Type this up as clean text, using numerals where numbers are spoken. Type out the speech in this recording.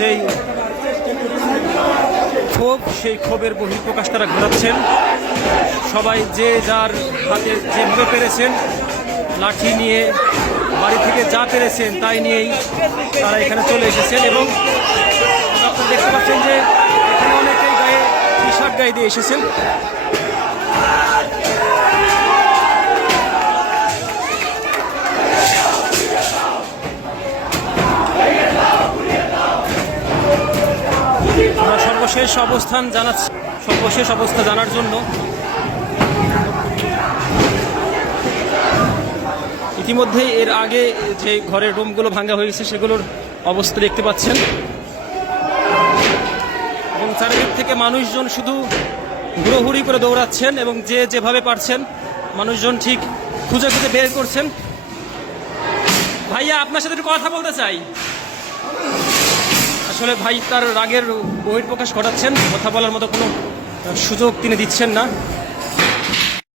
যেই ক্ষোভ, সেই ক্ষোভের বহিঃপ্রকাশ তারা ঘটাচ্ছেন। সবাই যে যার হাতে যেভাবে পেরেছেন, লাঠি নিয়ে বাড়ি থেকে যা পেরেছেন তাই নিয়েই তারা এখানে চলে এসেছেন। এবং আপনারা দেখতে পাচ্ছেন যে এখানে অনেকেই গায়ে টি শার্ট গায়ে দিয়ে এসেছেন। আমরা সর্বশেষ অবস্থা জানার জন্য ইতিমধ্যেই এর আগে যে ঘরের রুমগুলো ভাঙা হয়েছে সেগুলোর অবস্থা দেখতে পাচ্ছেন। এবং চারিদিক থেকে মানুষজন শুধু হুড়োহুড়ি করে দৌড়াচ্ছেন এবং যে যেভাবে পারছেন মানুষজন ঠিক খুঁজে খুঁজে বের করছেন। ভাইয়া, আপনার সাথে একটু কথা বলতে চাই। আসলে ভাই তার রাগের বহিঃপ্রকাশ ঘটাচ্ছেন, কথা বলার মতো কোনো সুযোগ তিনি দিচ্ছেন না।